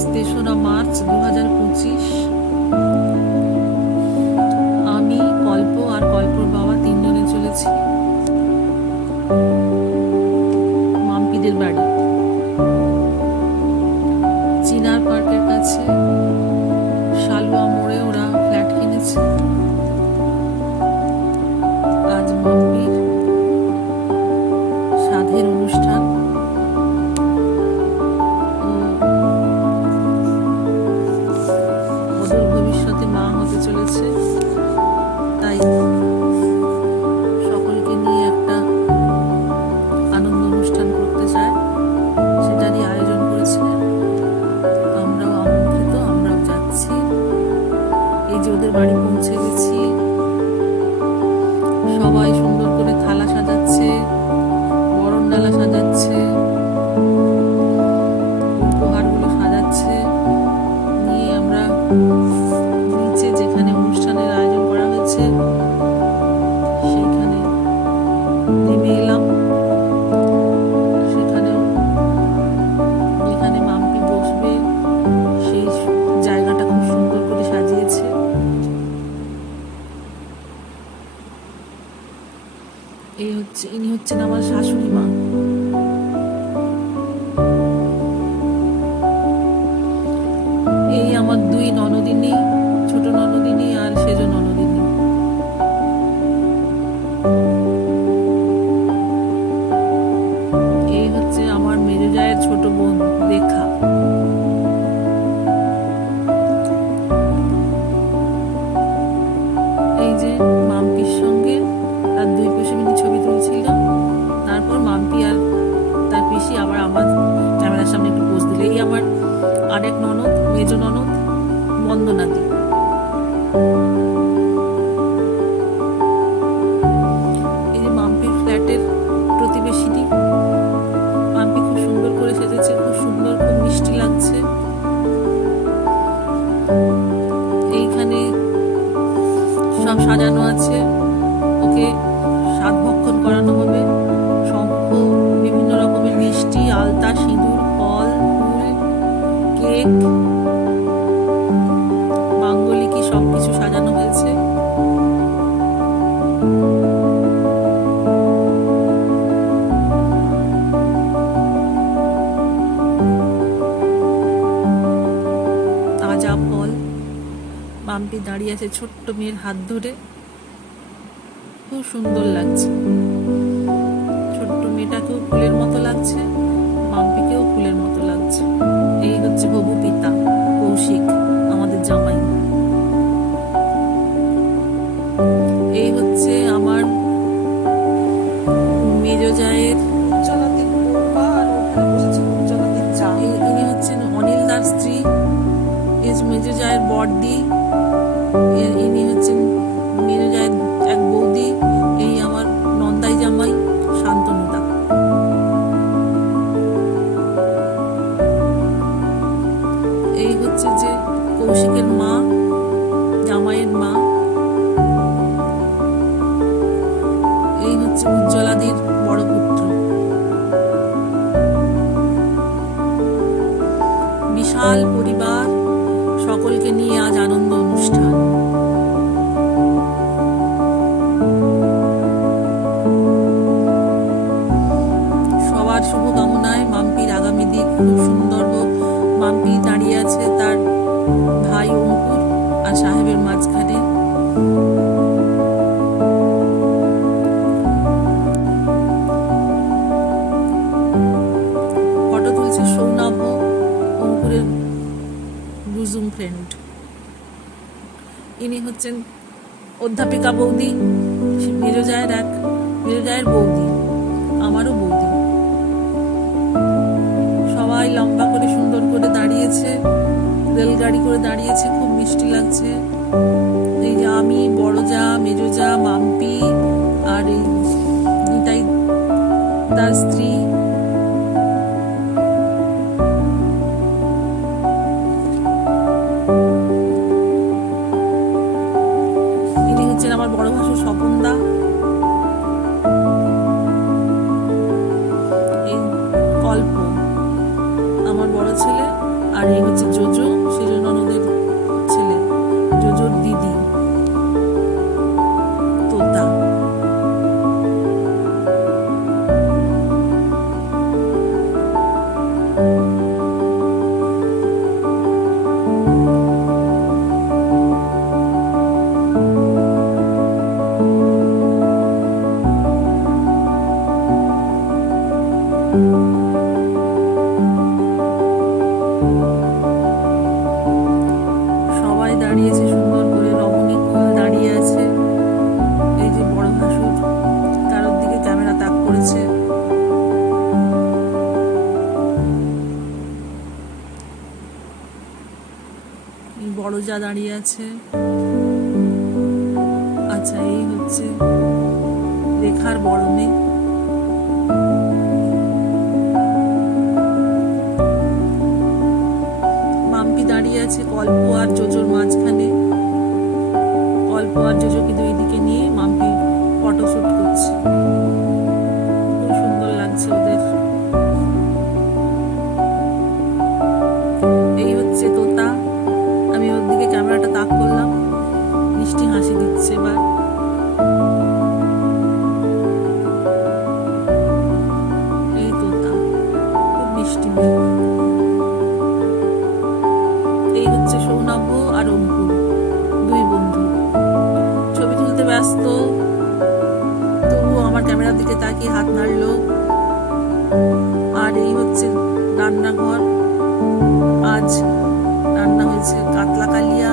আজ ৩রা মার্চ ২০২৫। আমি, কল্প আর কল্পর বাবা তিনজনে চলেছি মাম্পিদের বাড়ি, চিনার পার্কের কাছে শালুয়া মোড়ে। ওরা ফ্ল্যাট কিনেছে। আজ মাম্পির সাধের অনুষ্ঠান। অদূর ভবিষ্যতে মা হতে চলেছে, তাই সকলকে নিয়ে একটা আনন্দ অনুষ্ঠান করতে চায়, সেটারই আয়োজন করেছিলেন। আমরাও আমন্ত্রিত, আমরাও যাচ্ছি। এই যে ওদের বাড়ি পৌঁছে গেছি। সবাই সুন্দর করে থালা সাজাচ্ছে, বরণ ডালা সাজাচ্ছে, উপহারগুলো সাজাচ্ছে। নিয়ে আমরা নিচে যেখানে অনুষ্ঠানের আয়োজন করা হয়েছে সেইখানে নেমে এলাম। সেখানেও যেখানে মাম্পি বসবে সেই জায়গাটা খুব সুন্দর করে সাজিয়েছে। ইনি হচ্ছেন আমার শাশুড়ি মা। এই আমার দুই ননদিনী, ছোট ননদিনী আর সেজ ননদিনী। এই হচ্ছে আমার মেজো জায়ের ছোট বোন রেখা। এই যে মাম্পির সঙ্গে তার দুই পিসিমণি ছবি তুলছিল। তারপর মাম্পি আর তার পিসি আবার আমার ক্যামেরার সামনে একটু পোজ দিল। এই আমার আরেক ননদ, মেজো ননদ বন্দনাদি। এই যে মাম্পির ফ্ল্যাটের প্রতিবেশিনী। মাম্পি খুব সুন্দর করে সেজেছে, খুব সুন্দর, খুব মিষ্টি লাগছে। এইখানে সব সাজানো আছে, ওকে স্বাদ ভক্ষণ করানো হবে। শঙ্খ, বিভিন্ন রকমের মিষ্টি, আলতা, সিঁদুর, ফল, ফুল, কেক, মাঙ্গলিকি সবকিছু সাজানো হয়েছে। তাজা ফল। মাম্পি দাঁড়িয়ে আছে ছোট্ট মেয়ের হাত ধরে, খুব সুন্দর লাগছে। ছোট্ট মেয়েটাকেও ফুলের মতো লাগছে, মাম্পিকেও ফুলের মতো লাগছে। এই হচ্ছে হবু পিতা কৌশিক, আমাদের জামাই। এই হচ্ছে আমার মেজো জায়ের ইনি হচ্ছেন অনিল দার স্ত্রী, মেজো জায়ের বড়দি। ইনি হচ্ছেন মেজো জায়ের এক বৌদি। এই আমার নন্দাই জামাই শান্তনুদা। এই হচ্ছে যে কৌশিকের মা, জামাইয়ের মা। এই হচ্ছে উজ্জ্বলাদির বড় পুত্র। বিশাল পরিবার, সকলকে নিয়ে আজ আনন্দ অনুষ্ঠান। সবার শুভকামনায় মাম্পির আগামী দিন খুব সুন্দর হোক। মাম্পি দাঁড়িয়ে আছে তার ভাই অঙ্কুর আর সাহেবের মাঝখানে। ফটো তুলছে সৌনভ, অঙ্কুরের বুজুম ফ্রেন্ড। ইনি হচ্ছেন অধ্যাপিকা বৌদি, মেজো জায়ের বৌদি, আমারও বৌদি। সবাই লম্বা করে সুন্দর করে দাঁড়িয়েছে, রেলগাড়ি করে দাঁড়িয়েছে, খুব মিষ্টি লাগছে। এই যে আমি, বড় জা, মেজো জা, মাম্পি আর এই নিতাই তার স্ত্রী। ইনি হচ্ছেন আমার বড় ভাসুর স্বপনদা। এই কল্প আমার বড় ছেলে। আর এই হচ্ছে জোজো, সেজো ননদের ছেলে, জোজোর দিদি তোতা। সবাই দাঁড়িয়েছে সুন্দর করে, রমণী কুল দাঁড়িয়ে আছে। এই যে বড় ভাসুর কারোর দিকে ক্যামেরা তাক করেছে। বড় যা দাঁড়িয়ে আছে। আচ্ছা, এই হচ্ছে রেখার বড় মেয়ে। মাম্পি দাঁড়িয়ে আছে কল্প আর জোজোর মাঝখানে। কল্প আর জোজো কিন্তু এদিকে নিয়ে মাম্পি ফটোশুট করছে। খুব সুন্দর লাগছে ওদের। এই হচ্ছে তোতা। আমি ওর দিকে ক্যামেরাটা তাক করলাম, মিষ্টি হাসি দিচ্ছে এবার। এই তোতা খুব মিষ্টি মেয়ে। এই হচ্ছে সৌনভ্য আর অঙ্কুর, দুই বন্ধু। ছবি তুলতে ব্যস্ত, তবুও আমার ক্যামেরার দিকে তাকিয়ে হাত নাড়লো। আর এই হচ্ছে রান্নাঘর। আজ রান্না হয়েছে কাতলা কালিয়া,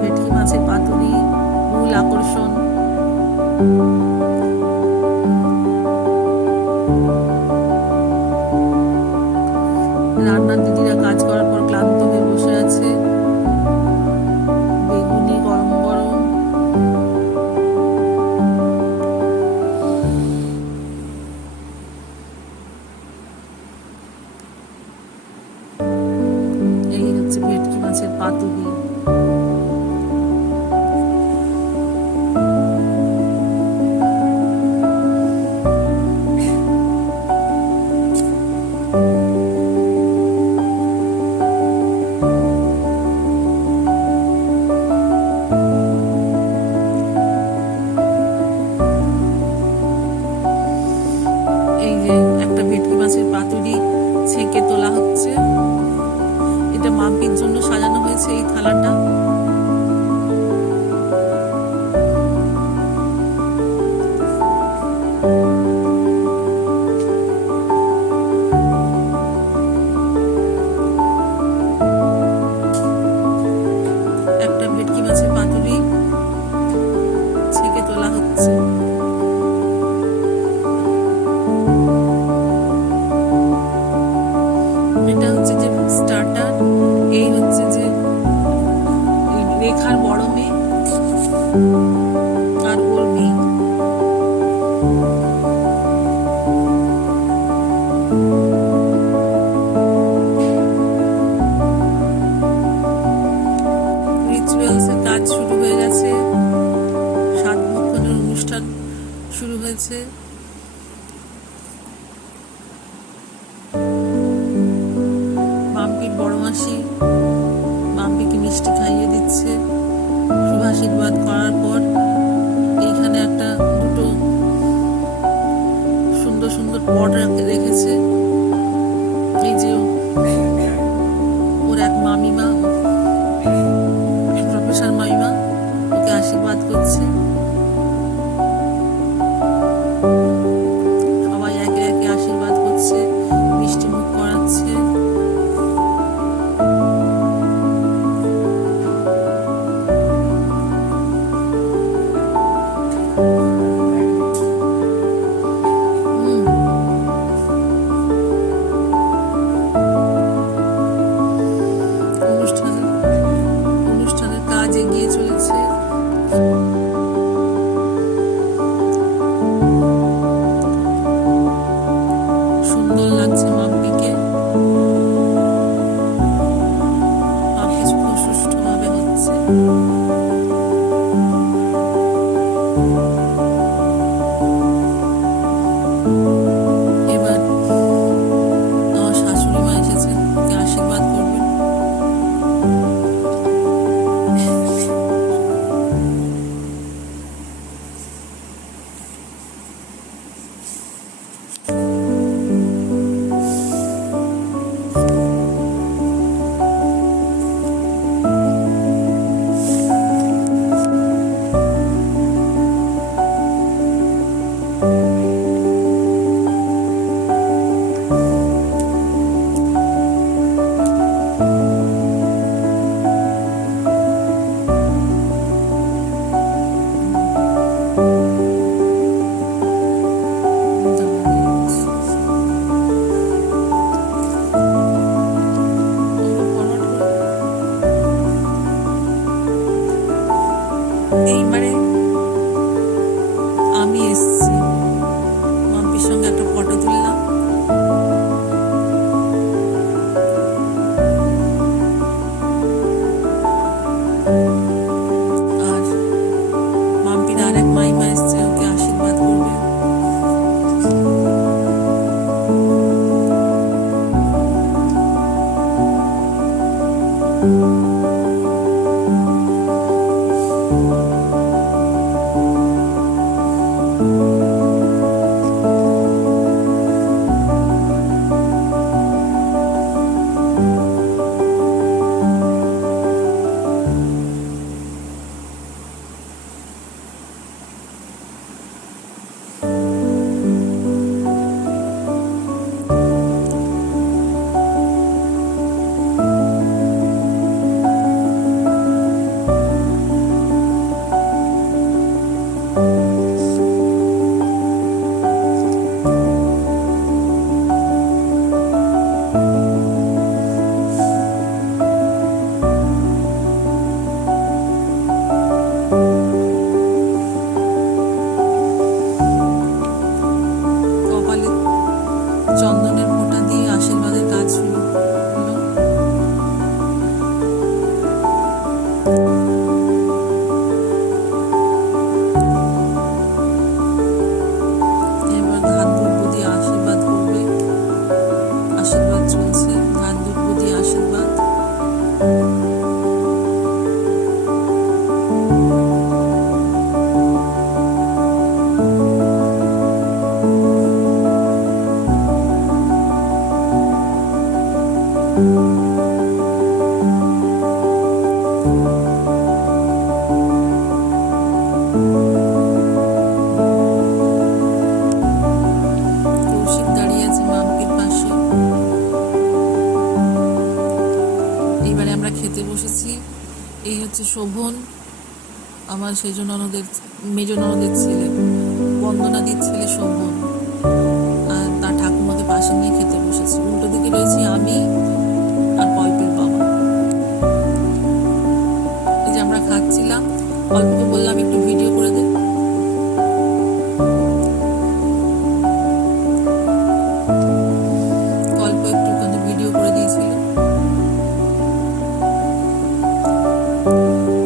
ভেটকি মাছের পাতুরি, মূল আকর্ষণ। রান্নার দিদিরা কাজ করার পর ক্লান্ত হয়ে বসে আছে। বেগুনি গরম গরম। এই হচ্ছে ভেটকি মাছের পাতুরি। এই যে একটা ভেটকি মাছের পাতুরি ছেঁকে তোলা হচ্ছে। এটা মাম্পির জন্য সাজানো হয়েছে এই থালাটা। একটা ভেটকি মাছের পাতুরি ছেঁকে তোলা হচ্ছে। এটা হচ্ছে যে স্টার্টার। এই হচ্ছে যে রেখার বড় মেয়ে আর ওর মেয়ে। রিচুয়ালসের কাজ শুরু হয়ে গেছে, সাত ভক্ষণের অনুষ্ঠান শুরু হয়েছে। মাম্পির বড় মাসি মাম্পিকে মিষ্টি খাইয়ে দিচ্ছে। শুভাশীর্বাদ করার পর এইখানে একটা দুটো সুন্দর সুন্দর পট রেখেছে। এই যে ওর এক মামিমা, প্রফেসর মামিমা, ওকে আশীর্বাদ করছে। সবাই একে একে আশীর্বাদ করছে, মিষ্টি মুখ করাচ্ছে। অনুষ্ঠানের কাজ এগিয়ে চলেছে। সুন্দর লাগছে মাম্পিকে। সবকিছু খুব সুষ্ঠুভাবে হচ্ছে। এবার মাম্পির সঙ্গে একটা ফটো তুললাম। আর মাম্পির আর এক মাইমা এসছে, ওকে আশীর্বাদ করবে। চন্দনের ফোঁটা দিয়ে আশীর্বাদের কাজ শুরু হলো। এবার ধান দুর্ব দিয়ে আশীর্বাদ করবে। আশীর্বাদ চলছে, ধান দুর্ব দিয়ে আশীর্বাদ। কৌশিক দাঁড়িয়ে আছে মাম্পির পাশে। এইবারে আমরা খেতে বসেছি। এই হচ্ছে শোভন, আমার সেজ ননদের, মেজ ননদের ছেলে, বন্দনাদির ছেলে শোভন। আর তার ঠাকুমাকে পাশে নিয়ে খেতে বসেছি। উল্টো দিকে রয়েছি আমি আর পল্পের বাবা। এই যে আমরা খাচ্ছিলাম, পল্পকে বললাম একটু ভিডিও করে দে। পল্প একটুখানি ভিডিও করে দিয়েছিল।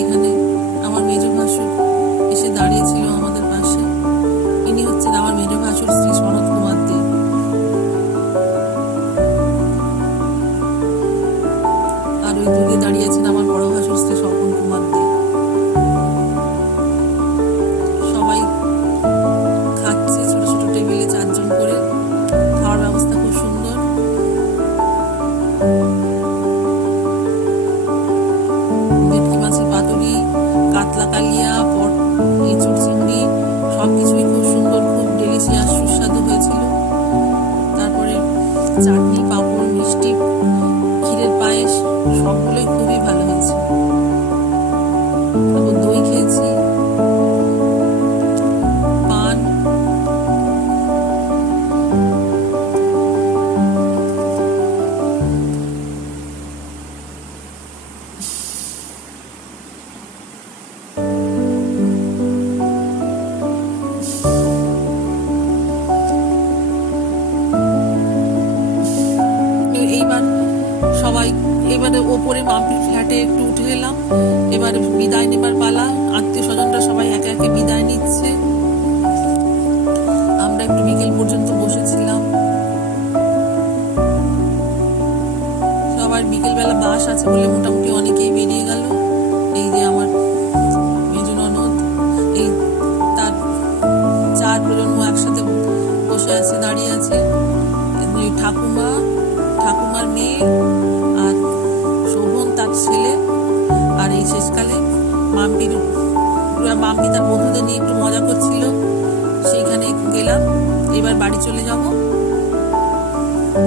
এখানে আমার মেজ ভাসুর এসে দাঁড়িয়েছিল আমাদের পাশে। ইনি হচ্ছেন আমার মেজ ভাসুর শ্রী সনৎ কুমার দে। আর ওই দূরে দাঁড়িয়েছেন আমার বড় ভাসুর শ্রী স্বপন কুমার দে। সবাই খাচ্ছে ছোট ছোট টেবিলে 4 জন করে। খাওয়ার ব্যবস্থা খুব সুন্দর। ভেটকি মাছের পাতুরি, কাতলা কালিয়া, এঁচুড় চিংড়ি সবকিছুই খুব সুন্দর, খুব ডেলিশিয়াস, সুস্বাদু হয়েছিল। তারপরে চাটনি, পাঁপড়, মিষ্টি, ক্ষীরের পায়েস সবগুলোই খুবই ভালো হয়েছে। তারপর দই খেয়েছি, পান। এইবার সবাই এবারে ওপরে মাম্পির ফ্ল্যাটে একটু উঠে এলাম। এবারে বিদায় নেবার পালা। আত্মীয় স্বজনরা সবাই একে একে বিদায় নিচ্ছে। আমরা একটু বিকেল পর্যন্ত বসেছিলাম। সবার বিকেলবেলা বাস আছে বলে মোটামুটি অনেকেই বেরিয়ে গেল। এই যে আমার মেজ ননদ, এই তার 4 প্রজন্ম একসাথে বসে আছে, দাঁড়িয়ে আছে। ঠাকুমা, ঠাকুমার মেয়ে আর শোভন তার ছেলে। আর এই শেষকালে মাম্পি তার বন্ধুদের নিয়ে একটু মজা করছিল, সেইখানে গেলাম। এবার বাড়ি চলে যাব।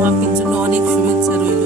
মাম্পির জন্য অনেক শুভেচ্ছা রইল।